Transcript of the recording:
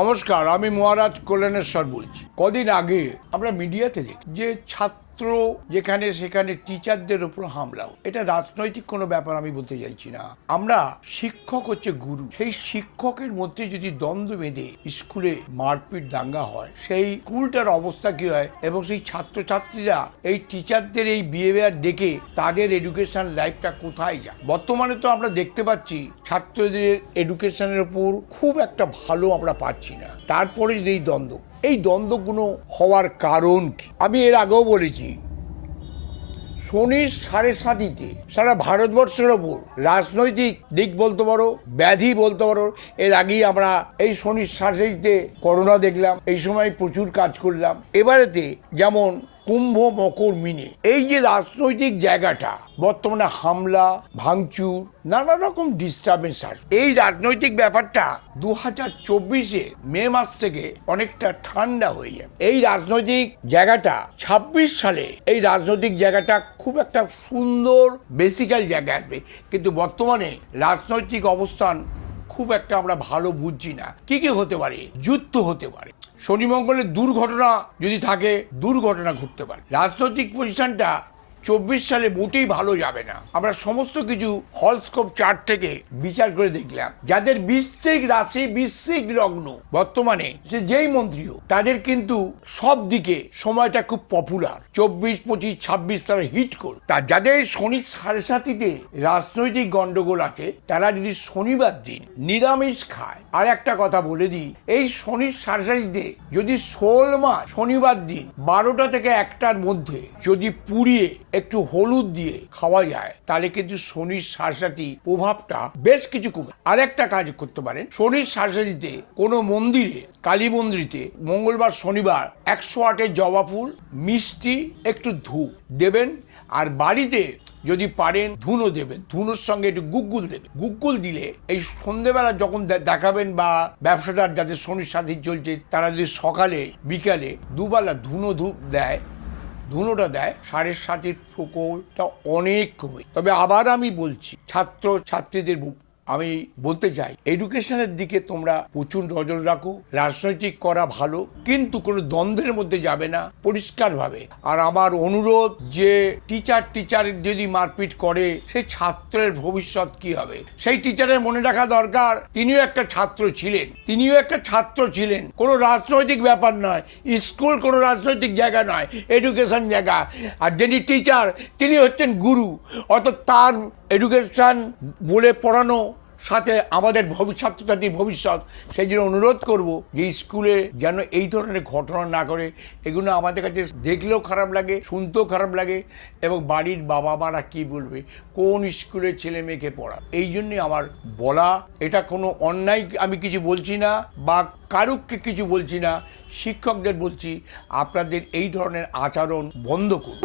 নমস্কার, আমি মহারাজ কল্যাণেশ্বর বলছি। কদিন আগে আমরা মিডিয়াতে দেখি যে ছাত্র যেখানে সেখানে টিচারদের উপর হামলাও। এটা রাজনৈতিক কোনো ব্যাপার আমি বলতে চাইছি না। আমরা শিক্ষক হচ্ছে গুরু, সেই শিক্ষকের মধ্যে যদি দ্বন্দ্ব বেঁধে স্কুলে মারপিট দাঙ্গা হয়, সেই স্কুলটার অবস্থা কি হয় এবং সেই ছাত্রছাত্রীরা এই টিচারদের এই বিহেভিয়ার দেখে তাদের এডুকেশন লাইফটা কোথায় যায়। বর্তমানে তো আমরা দেখতে পাচ্ছি ছাত্রদের এডুকেশনের উপর খুব একটা ভালো আমরা পাচ্ছি না। তারপরে যদি এই দ্বন্দ্বগুলো হওয়ার কারণ কি? আমি এর আগেও বলেছি, শনির 7.5-তে সারা ভারতবর্ষের ওপর রাজনৈতিক দিক বলতে পারো, ব্যাধি বলতে পারো। এর আগেই আমরা এই শনির 7.5-তে করোনা দেখলাম, এই সময় প্রচুর কাজ করলাম। এবারেতে যেমন কুম্ভ, মকর, মিনে, এই যে রাজনৈতিক জায়গাটা বর্তমানে হামলা ভাঙচুর নানা রকম ডিস্টারবেন্স আসে। এই রাজনৈতিক ব্যাপারটা 2024-এ মে মাস থেকে অনেকটা ঠান্ডা হয়ে যায়। এই রাজনৈতিক জায়গাটা 26 সালে এই রাজনৈতিক জায়গাটা খুব একটা সুন্দর বেসিক্যাল জায়গা আসবে, কিন্তু বর্তমানে রাজনৈতিক অবস্থান খুব একটা আমরা ভালো বুঝছি না। কি কি হতে পারে? যুদ্ধ হতে পারে, শনি মঙ্গলের দুর্ঘটনা যদি থাকে, দুর্ঘটনা ঘটতে পারে। রাজনৈতিক পজিশনটা 24 সালে মোটেই ভালো যাবে না। আমরা সমস্ত কিছু হলস্কোপ চার্ট থেকে বিচার করে দেখলাম, যাদের বৃশ্চিক রাশি, বৃশ্চিক লগ্ন, বর্তমানে সে যেই মন্ত্রী হোক, তাদের কিন্তু সব দিকে সময়টা খুব পপুলার। 24, 25, 26 সালে হিট কর। তার যাদের শনি 7.5-তে রাজনৈতিক গন্ডগোল আছে, তারা যদি শনিবার দিন নিরামিষ খায়। আর একটা কথা বলে দিই, এই শনির 7.5-তে যদি 16 মাস শনিবার দিন 12টা থেকে 1টার মধ্যে যদি পুড়িয়ে একটু হলুদ দিয়ে খাওয়া যায়, তাহলে কিন্তু শনির 7.5 প্রভাবটা বেশ কিছু কমে। আর একটা কাজ করতে পারেন, শনির 7.5-তে কোনো মন্দিরে, কালী মন্দিরেতে মঙ্গলবার শনিবার 108-এর জবা ফুল, মিষ্টি, একটু ধূপ দেবেন। আর বাড়িতে যদি পারেন ধুনো দেবেন, ধুনোর সঙ্গে একটু গুগ্গুল দেবেন। গুগ্গুল দিলে এই সন্ধ্যেবেলা যখন দেখাবেন, বা ব্যবসাদার যাদের শনির 7 চলছে, তারা যদি সকালে বিকালে দুবেলা ধুনো ধূপ দেয়, ধুনোটা দেয়, 7.5-এর প্রকোপটা অনেক কমে। তবে আবার আমি বলছি, ছাত্র ছাত্রীদের আমি বলতে চাই, এডুকেশনের দিকে তোমরা প্রচুর নজর রাখো। রাজনৈতিক করা ভালো, কিন্তু কোনো দ্বন্দ্বের মধ্যে যাবে না, পরিষ্কারভাবে। আর আমার অনুরোধ, যে টিচার যদি মারপিট করে, সেই ছাত্রের ভবিষ্যৎ কি হবে? সেই টিচারের মনে রাখা দরকার, তিনিও একটা ছাত্র ছিলেন। কোনো রাজনৈতিক ব্যাপার নয়, স্কুল কোনো রাজনৈতিক জায়গা নয়, এডুকেশন জায়গা। আর যিনি টিচার, তিনি হচ্ছেন গুরু। অর্থাৎ তার এডুকেশন বলে পড়ানো সাথে আমাদের ছাত্রছাত্রীর ভবিষ্যৎ। সেই জন্য অনুরোধ করব যে স্কুলে যেন এই ধরনের ঘটনা না করে। এগুলো আমাদের কাছে দেখলেও খারাপ লাগে, শুনতেও খারাপ লাগে, এবং বাড়ির বাবা মারা কি বলবে, কোন স্কুলে ছেলে মেয়েকে পড়া। এই জন্যে আমার বলা, এটা কোনো অন্যায় আমি কিছু বলছি না, বা কারুককে কিছু বলছি না, শিক্ষকদের বলছি, আপনাদের এই ধরনের আচরণ বন্ধ করুন।